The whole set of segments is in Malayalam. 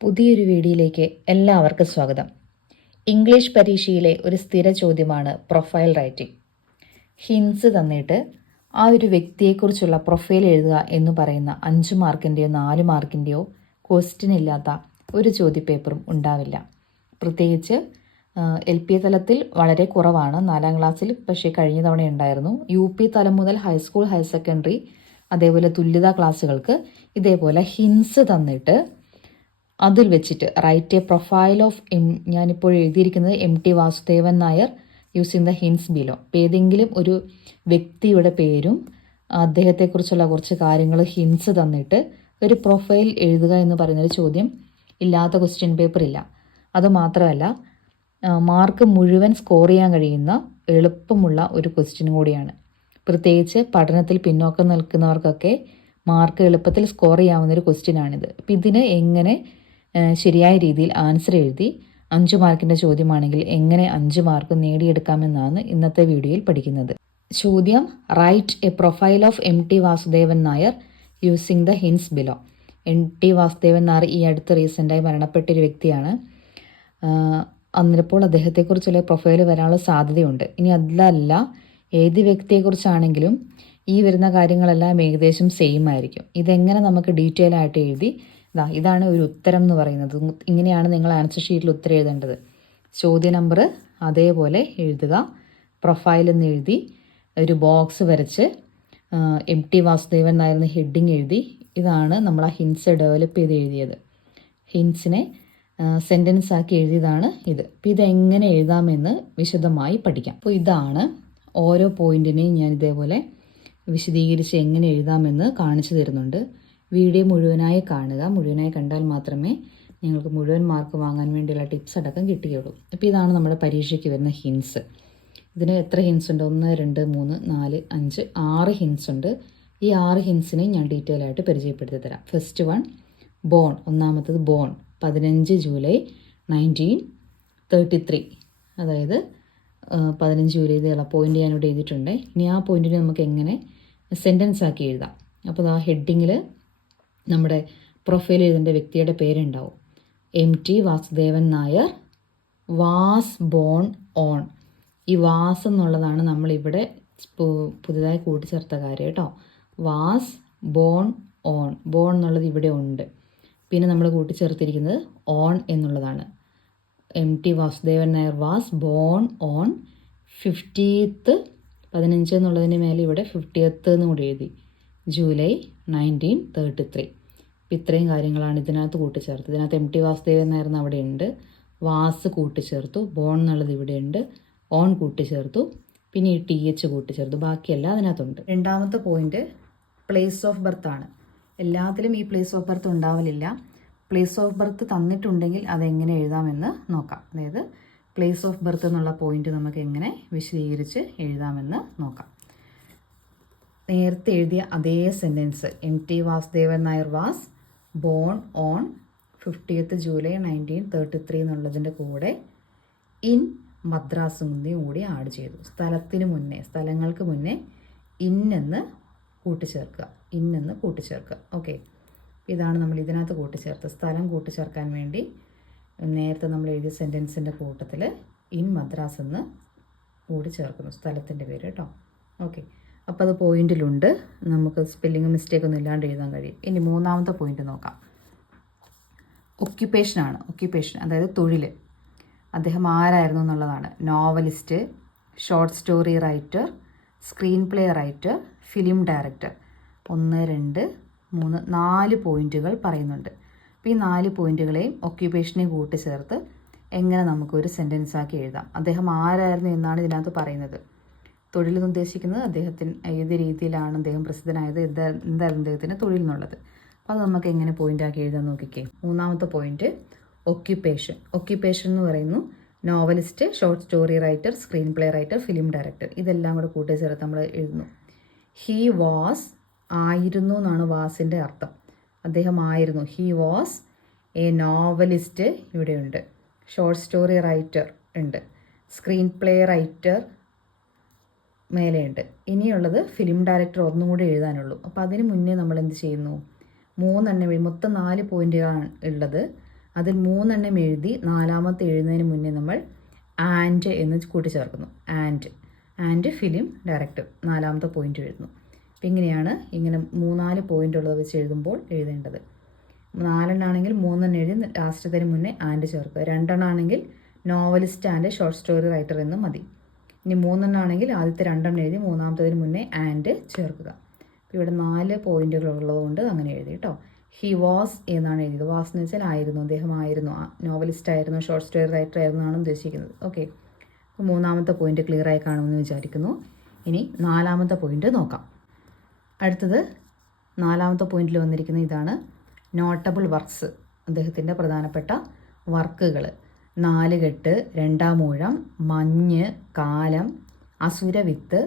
പുതിയൊരു വീഡിയോയിലേക്ക് എല്ലാവർക്കും സ്വാഗതം. ഇംഗ്ലീഷ് പരീക്ഷയിലെ ഒരു സ്ഥിര ചോദ്യമാണ് പ്രൊഫൈൽ റൈറ്റിംഗ്. ഹിൻസ് തന്നിട്ട് ആ ഒരു വ്യക്തിയെക്കുറിച്ചുള്ള പ്രൊഫൈൽ എഴുതുക എന്ന് പറയുന്ന അഞ്ച് മാർക്കിന്റെയോ നാല് മാർക്കിന്റെയോ ക്വസ്റ്റ്യൻ ഇല്ലാത്ത ഒരു ചോദ്യപേപ്പറും ഉണ്ടാവില്ല. പ്രത്യേകിച്ച് എൽ പി തലത്തിൽ വളരെ കുറവാണ്. നാലാം ക്ലാസ്സിൽ പക്ഷേ കഴിഞ്ഞ തവണ ഉണ്ടായിരുന്നു. യു പി തലം മുതൽ ഹൈസ്കൂൾ ഹയർ സെക്കൻഡറി അതേപോലെ തുല്യതാ ക്ലാസ്സുകൾക്ക് ഇതേപോലെ ഹിൻസ് തന്നിട്ട് അതിൽ വെച്ചിട്ട് write a profile of M ഞാനിപ്പോൾ എഴുതിയിരിക്കുന്നത് M T Vasudevan Nair using the hints below അപ്പോൾ ഏതെങ്കിലും ഒരു വ്യക്തിയുടെ പേരും അദ്ദേഹത്തെക്കുറിച്ചുള്ള കുറച്ച് കാര്യങ്ങൾ ഹിൻസ് തന്നിട്ട് ഒരു പ്രൊഫൈൽ എഴുതുക എന്ന് പറയുന്നൊരു ചോദ്യം ഇല്ലാത്ത ക്വസ്റ്റ്യൻ പേപ്പർ ഇല്ല. അതുമാത്രമല്ല മാർക്ക് മുഴുവൻ സ്കോർ ചെയ്യാൻ കഴിയുന്ന എളുപ്പമുള്ള ഒരു ക്വസ്റ്റ്യൻ കൂടിയാണ്. പ്രത്യേകിച്ച് പഠനത്തിൽ പിന്നോക്കം നിൽക്കുന്നവർക്കൊക്കെ മാർക്ക് എളുപ്പത്തിൽ സ്കോർ ചെയ്യാവുന്ന ഒരു ക്വസ്റ്റ്യൻ ആണിത്. അപ്പം ഇതിന് എങ്ങനെ ശരിയായ രീതിയിൽ ആൻസർ എഴുതി അഞ്ച് മാർക്കിന്റെ ചോദ്യമാണെങ്കിൽ എങ്ങനെ അഞ്ച് മാർക്ക് നേടിയെടുക്കാമെന്നാണ് ഇന്നത്തെ വീഡിയോയിൽ പഠിക്കുന്നത്. ചോദ്യം write a profile of M T Vasudevan Nair using the hints below M T Vasudevan Nair ഈ അടുത്ത് റീസെന്റായി മരണപ്പെട്ടൊരു വ്യക്തിയാണ്. അന്നിപ്പോൾ അദ്ദേഹത്തെക്കുറിച്ചുള്ള പ്രൊഫൈൽ വരാനുള്ള സാധ്യതയുണ്ട്. ഇനി അതല്ല ഏത് വ്യക്തിയെക്കുറിച്ചാണെങ്കിലും ഈ വരുന്ന കാര്യങ്ങളെല്ലാം ഏകദേശം സെയിം ആയിരിക്കും. ഇതെങ്ങനെ നമുക്ക് ഡീറ്റെയിൽ ആയിട്ട് എഴുതി ഇതാണ് ഒരു ഉത്തരം എന്ന് പറയുന്നത്. ഇങ്ങനെയാണ് നിങ്ങൾ ആൻസർ ഷീറ്റിൽ ഉത്തരം എഴുതേണ്ടത്. ചോദ്യ നമ്പർ അതേപോലെ എഴുതുക. പ്രൊഫൈൽ എന്ന് എഴുതി ഒരു ബോക്സ് വരച്ച് എം ടി വാസുദേവൻ എന്നായിരുന്ന ഹെഡിങ് എഴുതി. ഇതാണ് നമ്മൾ ആ ഹിൻസ് ഡെവലപ്പ് ചെയ്ത് എഴുതിയത്. ഹിൻസിനെ സെന്റൻസ് ആക്കി എഴുതിയതാണ് ഇത്. അപ്പോൾ ഇതെങ്ങനെ എഴുതാമെന്ന് വിശദമായി പഠിക്കാം. അപ്പോൾ ഇതാണ് ഓരോ പോയിന്റിനെയും ഞാൻ ഇതേപോലെ വിശദീകരിച്ച് എങ്ങനെ എഴുതാമെന്ന് കാണിച്ചു തരുന്നുണ്ട്. വീഡിയോ മുഴുവനായി കാണുക. മുഴുവനായി കണ്ടാൽ മാത്രമേ നിങ്ങൾക്ക് മുഴുവൻ മാർക്ക് വാങ്ങാൻ വേണ്ടിയുള്ള ടിപ്സ് അടക്കം കിട്ടുകയുള്ളൂ അപ്പോൾ ഇതാണ് നമ്മുടെ പരീക്ഷയ്ക്ക് വരുന്ന ഹിൻസ് ഇതിന് എത്ര ഹിൻസ് ഉണ്ട്? ഒന്ന് രണ്ട് മൂന്ന് നാല് അഞ്ച് ആറ് ഹിൻസ് ഉണ്ട്. ഈ ആറ് ഹിൻസിനെ ഞാൻ ഡീറ്റെയിൽ ആയിട്ട് പരിചയപ്പെടുത്തി തരാം. ഫസ്റ്റ് വൺ ബോൺ ഒന്നാമത്തത് ബോൺ പതിനഞ്ച് ജൂലൈ നയന്റീൻ തേർട്ടി ത്രീ അതായത് പതിനഞ്ച് ജൂലൈ ഇതുള്ള പോയിന്റ് ഞാനിവിടെ എഴുതിയിട്ടുണ്ട്. ഇനി ആ പോയിന്റിനെ നമുക്ക് എങ്ങനെ സെന്റൻസ് ആക്കി എഴുതാം. അപ്പോൾ ആ ഹെഡിങ്ങിൽ നമ്മുടെ പ്രൊഫൈൽ എഴുതേണ്ട വ്യക്തിയുടെ പേരുണ്ടാവും. M T Vasudevan Nair was born on ഈ വാസ് എന്നുള്ളതാണ് നമ്മളിവിടെ പുതുതായി കൂട്ടിച്ചേർത്ത കാര്യം കേട്ടോ. വാസ് ബോൺ ഓൺ ബോൺ എന്നുള്ളത് ഇവിടെ ഉണ്ട്. പിന്നെ നമ്മൾ കൂട്ടിച്ചേർത്തിരിക്കുന്നത് ഓൺ എന്നുള്ളതാണ്. M T Vasudevan Nair was born on fifteenth പതിനഞ്ച് എന്നുള്ളതിന് മേലെ ഇവിടെ ഫിഫ്റ്റിയത്ത് എന്ന് കൂടി എഴുതി. ജൂലൈ നയന്റീൻ തേർട്ടി ത്രീ അപ്പം ഇത്രയും കാര്യങ്ങളാണ് ഇതിനകത്ത് കൂട്ടിച്ചേർത്തത്. ഇതിനകത്ത് എം ടി വാസുദേവൻ നായർന്ന് അവിടെ ഉണ്ട്. വാസ് കൂട്ടിച്ചേർത്തു. ബോൺ എന്നുള്ളത് ഇവിടെ ഉണ്ട്. ഓൺ കൂട്ടിച്ചേർത്തു. പിന്നെ ഈ ടി എച്ച് കൂട്ടിച്ചേർത്തു. ബാക്കിയെല്ലാം അതിനകത്തുണ്ട്. രണ്ടാമത്തെ പോയിന്റ് പ്ലേസ് ഓഫ് ബർത്ത് ആണ്. എല്ലാത്തിലും ഈ പ്ലേസ് ഓഫ് ബർത്ത് ഉണ്ടാവലില്ല. പ്ലേസ് ഓഫ് ബർത്ത് തന്നിട്ടുണ്ടെങ്കിൽ അതെങ്ങനെ എഴുതാമെന്ന് നോക്കാം. അതായത് പ്ലേസ് ഓഫ് ബർത്ത് എന്നുള്ള പോയിന്റ് നമുക്ക് എങ്ങനെ വിശദീകരിച്ച് എഴുതാമെന്ന് നോക്കാം. നേരത്തെ എഴുതിയ അതേ sentence M T Vasudevan Nair was born on fifteenth July nineteen thirty three എന്നുള്ളതിന്റെ കൂടെ ഇൻ മദ്രാസ് മുന്നിയും കൂടി ആഡ് ചെയ്തു. സ്ഥലത്തിന് മുന്നേ സ്ഥലങ്ങൾക്ക് മുന്നേ ഇന്നെന്ന് കൂട്ടിച്ചേർക്കുക. ഇന്നെന്ന് കൂട്ടിച്ചേർക്കുക. ഓക്കെ ഇതാണ് നമ്മൾ ഇതിനകത്ത് കൂട്ടിച്ചേർത്ത് സ്ഥലം കൂട്ടിച്ചേർക്കാൻ വേണ്ടി നേരത്തെ നമ്മൾ എഴുതിയ സെന്റൻസിന്റെ കൂട്ടത്തിൽ ഇൻ മദ്രാസ് എന്ന് കൂടി ചേർക്കുന്നു. സ്ഥലത്തിന്റെ പേര് കേട്ടോ ഓക്കെ അപ്പോൾ അത് പോയിന്റിലുണ്ട്. നമുക്ക് സ്പെല്ലിംഗ് മിസ്റ്റേക്ക് ഒന്നും ഇല്ലാണ്ട് എഴുതാൻ കഴിയും. ഇനി മൂന്നാമത്തെ പോയിന്റ് നോക്കാം. ഒക്യുപ്പേഷനാണ് ഒക്യുപ്പേഷൻ അതായത് തൊഴിൽ. അദ്ദേഹം ആരായിരുന്നു എന്നുള്ളതാണ്. Novelist short story writer screenplay writer film director ഒന്ന് രണ്ട് മൂന്ന് നാല് പോയിന്റുകൾ പറയുന്നുണ്ട്. അപ്പോൾ ഈ നാല് പോയിന്റുകളെയും ഒക്യുപ്പേഷനെ കൂട്ടിച്ചേർത്ത് എങ്ങനെ നമുക്കൊരു സെന്റൻസ് ആക്കി എഴുതാം? അദ്ദേഹം ആരായിരുന്നു എന്നാണ് ഇതിനകത്ത് പറയുന്നത്. തൊഴിലെന്ന് ഉദ്ദേശിക്കുന്നത് അദ്ദേഹത്തിന് ഏത് രീതിയിലാണ് അദ്ദേഹം പ്രസിദ്ധനായത് എന്താ എന്തായിരുന്നു അദ്ദേഹത്തിന്റെ തൊഴിൽ എന്നുള്ളത് അപ്പോൾ അത് നമുക്ക് എങ്ങനെ പോയിന്റ് ആക്കി എഴുതാൻ നോക്കിക്കേ. മൂന്നാമത്തെ പോയിന്റ് ഒക്യുപ്പേഷൻ ഒക്യുപ്പേഷൻ എന്ന് പറയുന്നു novelist short story writer screenplay writer film director ഇതെല്ലാം കൂടെ കൂട്ടി ചേർത്ത് നമ്മൾ എഴുതുന്നു. ഹീ വാസ് ആയിരുന്നു എന്നാണ് വാസിന്റെ അർത്ഥം. അദ്ദേഹം ആയിരുന്നു. ഹീ വാസ് എ നോവലിസ്റ്റ് ഇവിടെയുണ്ട്. ഷോർട്ട് സ്റ്റോറി റൈറ്റർ ഉണ്ട്. സ്ക്രീൻ പ്ലേ റൈറ്റർ മേലെയുണ്ട്. ഇനിയുള്ളത് ഫിലിം ഡയറക്ടർ ഒന്നും കൂടി എഴുതാനുള്ളൂ. അപ്പോൾ അതിന് മുന്നേ നമ്മൾ എന്ത് ചെയ്യുന്നു? മൂന്നെണ്ണം എഴുതി മൊത്തം നാല് പോയിന്റുകളാണ് ഉള്ളത്. അതിൽ മൂന്നെണ്ണം എഴുതി നാലാമത്തെ എഴുതുന്നതിന് മുന്നേ നമ്മൾ ആൻഡ് എന്ന് കൂട്ടിച്ചേർക്കുന്നു ആൻഡ് ആൻഡ് ഫിലിം ഡയറക്ടർ നാലാമത്തെ പോയിന്റ് എഴുതുന്നു. അപ്പം ഇങ്ങനെയാണ് ഇങ്ങനെ മൂന്നാൽ പോയിന്റ് ഉള്ളത് വെച്ച് എഴുതുമ്പോൾ എഴുതേണ്ടത്. നാലെണ്ണാണെങ്കിൽ മൂന്നെണ്ണം എഴുതി ലാസ്റ്റത്തിന് മുന്നേ ആൻഡ് ചേർക്കുക. രണ്ടെണ്ണാണെങ്കിൽ novelist and short story writer എന്ന് മതി. ഇനി മൂന്നെണ്ണം ആണെങ്കിൽ ആദ്യത്തെ രണ്ടെണ്ണം എഴുതി മൂന്നാമത്തതിന് മുന്നേ ആൻഡ് ചേർക്കുക. ഇവിടെ നാല് പോയിന്റുകൾ ഉള്ളതുകൊണ്ട് അങ്ങനെ എഴുതി കേട്ടോ ഹി വാസ് എന്നാണ് എഴുതിയത്. വാസ് എന്ന് വെച്ചാൽ ആയിരുന്നു അദ്ദേഹം ആയിരുന്നു നോവലിസ്റ്റ് ആയിരുന്നു ഷോർട്ട് സ്റ്റോറി റൈറ്റർ ആയിരുന്നു എന്നാണ് ഉദ്ദേശിക്കുന്നത്. ഓക്കെ മൂന്നാമത്തെ പോയിന്റ് ക്ലിയർ ആയി കാണുമെന്ന് വിചാരിക്കുന്നു. ഇനി നാലാമത്തെ പോയിന്റ് നോക്കാം. അടുത്തത് നാലാമത്തെ പോയിന്റിൽ വന്നിരിക്കുന്ന ഇതാണ്. നോട്ടബിൾ വർക്ക്സ് അദ്ദേഹത്തിന്റെ പ്രധാനപ്പെട്ട വർക്കുകൾ നാലുകെട്ട് രണ്ടാമൂഴം മഞ്ഞ് കാലം അസുരവിത്ത്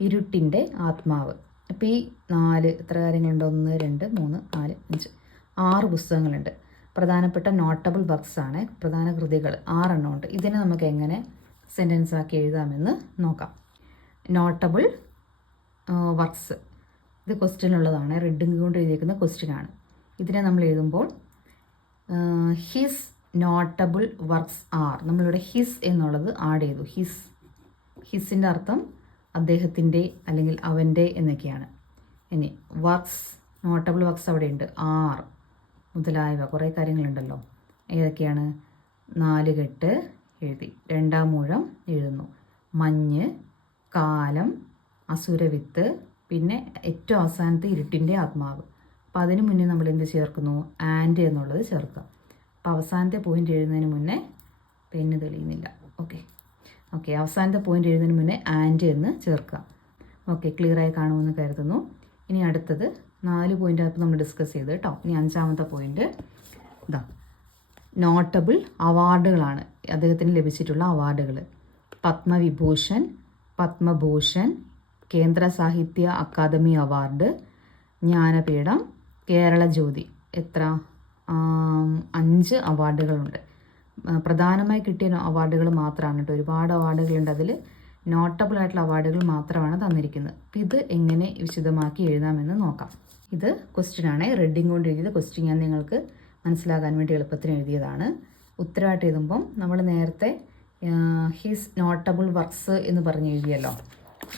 ഇരുട്ടിന്റെ ആത്മാവ്. അപ്പോൾ ഈ നാല് എത്ര കാര്യങ്ങളുണ്ട്? ഒന്ന് രണ്ട് മൂന്ന് നാല് അഞ്ച് ആറ് പുസ്തകങ്ങളുണ്ട്. പ്രധാനപ്പെട്ട നോട്ടബിൾ ആണ് പ്രധാന കൃതികൾ. ആറെണ്ണം ഉണ്ട്. ഇതിനെ നമുക്ക് എങ്ങനെ സെന്റൻസ് ആക്കി എഴുതാമെന്ന് നോക്കാം. Notable works. ഇത് ക്വസ്റ്റ്യനുള്ളതാണ് റെഡിങ് കൊണ്ട് എഴുതിയിരിക്കുന്ന ക്വസ്റ്റ്യൻ ആണ്. ഇതിനെ നമ്മൾ എഴുതുമ്പോൾ ഹിസ് നോട്ടബിൾ വർക്ക്സ് ആർ. നമ്മളിവിടെ ഹിസ് എന്നുള്ളത് ആഡ് ചെയ്തു. ഹിസ്. ഹിസിന്റെ അർത്ഥം അദ്ദേഹത്തിന്റെ അല്ലെങ്കിൽ അവന്റെ എന്നൊക്കെയാണ്. ഇനി വർക്ക്സ് നോട്ടബിൾ വർക്ക്സ് അവിടെയുണ്ട്. ആർ മുതലായവ. കുറേ കാര്യങ്ങളുണ്ടല്ലോ. ഏതൊക്കെയാണ്? നാലുകെട്ട് എഴുതി. രണ്ടാം മൂഴം എഴുതുന്നു. മഞ്ഞ് കാലം അസുരവിത്ത് പിന്നെ ഏറ്റവും അവസാനത്തെ ഇരുട്ടിന്റെ ആത്മാവ്. അപ്പോൾ അതിന് മുന്നേ നമ്മൾ എന്ത് ചേർക്കുന്നു? ആൻഡ് എന്നുള്ളത് ചേർക്കുക. അപ്പോൾ അവസാനത്തെ പോയിന്റ് എഴുതുന്നതിന് മുന്നേ പെണ്ണ് തെളിയുന്നില്ല. ഓക്കെ ഓക്കെ അവസാനത്തെ പോയിന്റ് എഴുതുന്നതിന് മുന്നേ ആൻഡ് എന്ന് ചേർക്കുക. ഓക്കെ ക്ലിയറായി കാണുമെന്ന് കരുതുന്നു. ഇനി അടുത്തത് നാല് പോയിന്റ് അപ്പോൾ നമ്മൾ ഡിസ്കസ് ചെയ്ത് കേട്ടോ ഇനി അഞ്ചാമത്തെ പോയിന്റ് ഇതാ നോട്ടബിൾ അവാർഡുകളാണ് അദ്ദേഹത്തിന് ലഭിച്ചിട്ടുള്ള അവാർഡുകൾ പത്മവിഭൂഷൺ പത്മഭൂഷൺ കേന്ദ്ര സാഹിത്യ അക്കാദമി അവാർഡ് ജ്ഞാനപീഠം കേരള ജ്യോതി എത്ര? അഞ്ച് അവാർഡുകളുണ്ട്. പ്രധാനമായി കിട്ടിയ അവാർഡുകൾ മാത്രമാണ് കേട്ടോ. ഒരുപാട് അവാർഡുകളുണ്ട്. അതിൽ നോട്ടബിൾ ആയിട്ടുള്ള അവാർഡുകൾ മാത്രമാണ് തന്നിരിക്കുന്നത്. അപ്പം ഇത് എങ്ങനെ വിശദമാക്കി എഴുതാമെന്ന് നോക്കാം. ഇത് ക്വസ്റ്റ്യൻ ആണ്. റെഡിങ് കൊണ്ട് എഴുതിയത് ക്വസ്റ്റ്യൻ ഞാൻ നിങ്ങൾക്ക് മനസ്സിലാകാൻ വേണ്ടി എളുപ്പത്തിന് എഴുതിയതാണ്. ഉത്തരവായിട്ട് എഴുതുമ്പം നമ്മൾ നേരത്തെ ഹിസ് നോട്ടബിൾ വർക്ക്സ് എന്ന് പറഞ്ഞ് എഴുതിയല്ലോ.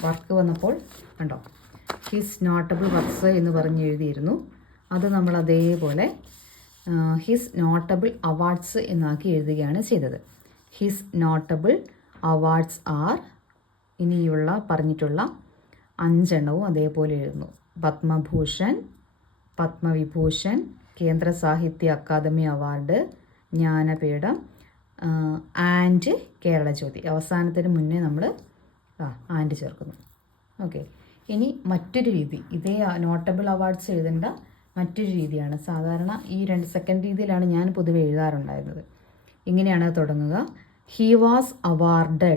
വർക്ക് വന്നപ്പോൾ കണ്ടോ? ഹിസ് നോട്ടബിൾ വർക്ക്സ് എന്ന് പറഞ്ഞ് എഴുതിയിരുന്നു. അത് നമ്മൾ അതേപോലെ ഹിസ് നോട്ടബിൾ അവാർഡ്സ് എന്നാക്കി എഴുതുകയാണ് ചെയ്തത്. ഹിസ് നോട്ടബിൾ അവാർഡ്സ് ആർ ഇനിയുള്ള പറഞ്ഞിട്ടുള്ള അഞ്ചെണ്ണവും അതേപോലെ എഴുതുന്നു. Padma Bhushan Padma Vibhushan Kendra Sahitya Akademi award Jnanpith and Kerala Jyoti. അവസാനത്തിന് മുന്നേ നമ്മൾ ആ ആൻഡ് ചേർക്കുന്നു. ഓക്കെ. ഇനി മറ്റൊരു രീതി. ഇതേ നോട്ടബിൾ അവാർഡ്സ് എഴുതേണ്ട മറ്റൊരു രീതിയാണ്. സാധാരണ ഈ രണ്ട് സെക്കൻഡ് രീതിയിലാണ് ഞാൻ പൊതുവെ എഴുതാറുണ്ടായിരുന്നത്. ഇങ്ങനെയാണ് തുടങ്ങുക. He was awarded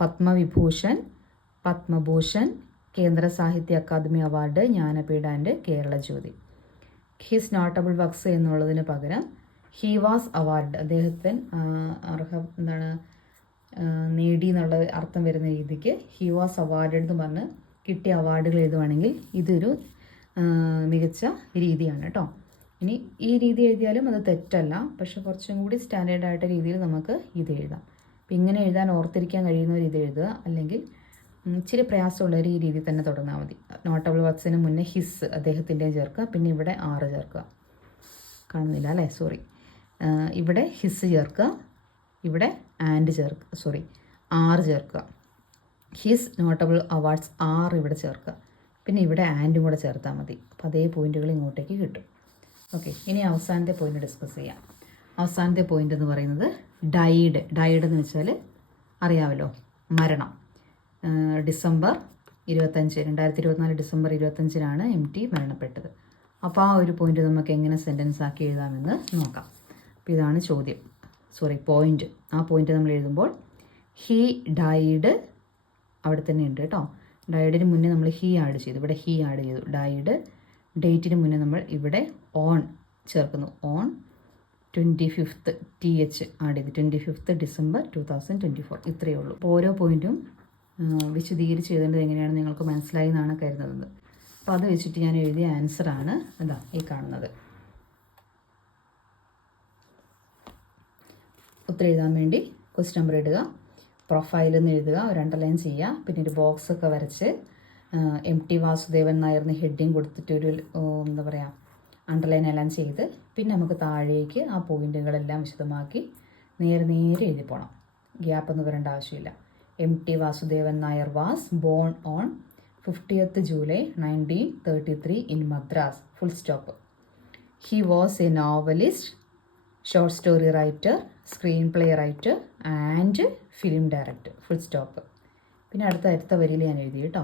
Padma Vibhushan Padma Bhushan Kendra Sahitya Akademi award Jnanpith and Kerala Jyoti. His notable works എന്നുള്ളതിന് പകരം ഹി വാസ് അവാർഡ് അദ്ദേഹത്തിന് അർഹ എന്താണ് നേടി എന്നുള്ള അർത്ഥം വരുന്ന രീതിക്ക് ഹി വാസ് അവാർഡ് എന്ന് പറഞ്ഞ് കിട്ടിയ അവാർഡുകൾ എഴുതുവാണെങ്കിൽ ഇതൊരു മികച്ച രീതിയാണ് കേട്ടോ ഇനി ഈ രീതി എഴുതിയാലും അത് തെറ്റല്ല. പക്ഷെ കുറച്ചും കൂടി സ്റ്റാൻഡേർഡായിട്ട രീതിയിൽ നമുക്ക് ഇത് എഴുതാം. അപ്പം ഇങ്ങനെ എഴുതാൻ ഓർത്തിരിക്കാൻ കഴിയുന്നവർ ഇത് എഴുതുക. അല്ലെങ്കിൽ ഇച്ചിരി പ്രയാസമുള്ളവർ ഈ രീതിയിൽ തന്നെ തുടർന്നാൽ മതി. നോട്ടബിൾ വർക്സിന് മുന്നേ ഹിസ് അദ്ദേഹത്തിന്റെ ചേർക്കുക. പിന്നെ ഇവിടെ ആറ് ചേർക്കുക. കാണുന്നില്ല അല്ലേ? സോറി ഇവിടെ ഹിസ് ചേർക്കുക. ഇവിടെ ആൻഡ് ചേർക്കുക. സോറി ആറ് ചേർക്കുക. ഹിസ് നോട്ടബിൾ അവാർഡ്സ് ആറ് ഇവിടെ ചേർക്കുക. പിന്നെ ഇവിടെ ആൻഡും കൂടെ ചേർത്താൽ മതി. അപ്പോൾ അതേ പോയിന്റുകൾ ഇങ്ങോട്ടേക്ക് കിട്ടും. ഓക്കെ ഇനി അവസാനത്തെ പോയിന്റ് ഡിസ്കസ് ചെയ്യാം. അവസാനത്തെ പോയിന്റ് എന്ന് പറയുന്നത് ഡൈഡ് ഡൈഡ് എന്ന് വെച്ചാൽ അറിയാമല്ലോ മരണം. ഡിസംബർ ഇരുപത്തഞ്ച് രണ്ടായിരത്തി ഇരുപത്തിനാല് ഡിസംബർ ഇരുപത്തഞ്ചിനാണ് എം ടി മരണപ്പെട്ടത്. അപ്പോൾ ആ ഒരു പോയിന്റ് നമുക്ക് എങ്ങനെ സെന്റൻസ് ആക്കി എഴുതാമെന്ന് നോക്കാം. അപ്പോൾ ഇതാണ് ചോദ്യം. സോറി പോയിന്റ് ആ പോയിന്റ് നമ്മൾ എഴുതുമ്പോൾ ഹീ ഡൈഡ് അവിടെ തന്നെ ഉണ്ട് കേട്ടോ. ഡൈഡിന് മുന്നേ നമ്മൾ ഹീ ആഡ് ചെയ്തു. ഇവിടെ ഹീ ആഡ് ചെയ്തു. ഡൈഡ് ഡേറ്റിന് മുന്നേ നമ്മൾ ഇവിടെ ഓൺ ചേർക്കുന്നു. On twenty fifth T H add ചെയ്ത്. Twenty fifth December two thousand twenty four ഇത്രയേ ഉള്ളൂ. അപ്പോൾ ഓരോ പോയിന്റും വിശദീകരിച്ച് എഴുതേണ്ടത് എങ്ങനെയാണ് നിങ്ങൾക്ക് മനസ്സിലായി എന്നാണ് കരുതുന്നത്. അപ്പോൾ അത് വെച്ചിട്ട് ഞാൻ എഴുതിയ ആൻസറാണ് എന്താ ഈ കാണുന്നത്. ഉത്തരം എഴുതാൻ വേണ്ടി ക്വസ്റ്റ് നമ്പർ ഇടുക. പ്രൊഫൈലിൽ എന്ന് എഴുതുക. ഒരു അണ്ടർലൈൻ ചെയ്യുക പിന്നെ ഒരു ബോക്സ് ഒക്കെ വരച്ച് എം ടി വാസുദേവൻ നായർന്ന് ഹെഡിങ് കൊടുത്തിട്ട് ഒരു എന്താ പറയുക അണ്ടർലൈൻ എല്ലാം ചെയ്ത് പിന്നെ നമുക്ക് താഴേക്ക് ആ പോയിന്റുകളെല്ലാം വിശദമാക്കി നേരെ നേരെ എഴുതി പോകണം ഗ്യാപ്പ് എന്ന് വരേണ്ട ആവശ്യമില്ല. M T Vasudevan Nair was born on fifteenth July nineteen thirty three in Madras full stop he was a novelist short story writer screenplay writer and film director full stop പിന്നെ അടുത്ത അടുത്ത വരിയിൽ ഞാൻ എഴുതി കേട്ടോ.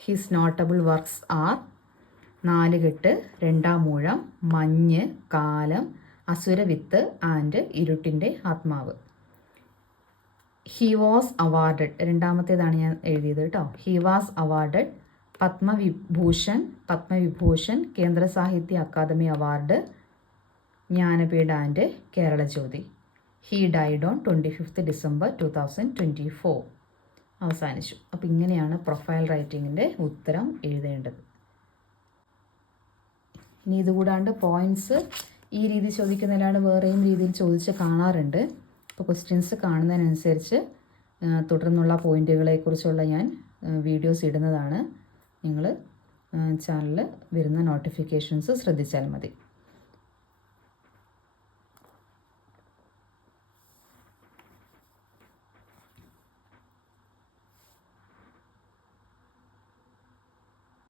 ഹിസ് നോട്ടബിൾ വർക്ക്സ് ആർ നാലുകെട്ട് രണ്ടാം മൂഴം മഞ്ഞ് കാലം അസുരവിത്ത് ആൻഡ് ഇരുട്ടിന്റെ ആത്മാവ്. ഹി വാസ് അവാർഡഡ് രണ്ടാമത്തേതാണ് ഞാൻ എഴുതിയത് കേട്ടോ. He was awarded Padma Vibhushan Padma Vibhushan Kendra Sahitya Akademi award Jnanpith and Kerala Jyoti. He died on twenty fifth December two thousand twenty four അവസാനിച്ചു. അപ്പോൾ ഇങ്ങനെയാണ് പ്രൊഫൈൽ റൈറ്റിങ്ങിന്റെ ഉത്തരം എഴുതേണ്ടത്. ഇനി ഇതുകൂടാണ്ട് പോയിന്റ്സ് ഈ രീതി ചോദിക്കുന്നതിലാണ് വേറെയും രീതിയിൽ ചോദിച്ച് കാണാറുണ്ട്. അപ്പോൾ ക്വസ്റ്റ്യൻസ് കാണുന്നതിനനുസരിച്ച് തുടർന്നുള്ള പോയിന്റുകളെക്കുറിച്ചുള്ള ഞാൻ വീഡിയോസ് ഇടുന്നതാണ്. നിങ്ങൾ ചാനലിൽ വരുന്ന നോട്ടിഫിക്കേഷൻസ് ശ്രദ്ധിച്ചാൽ മതി.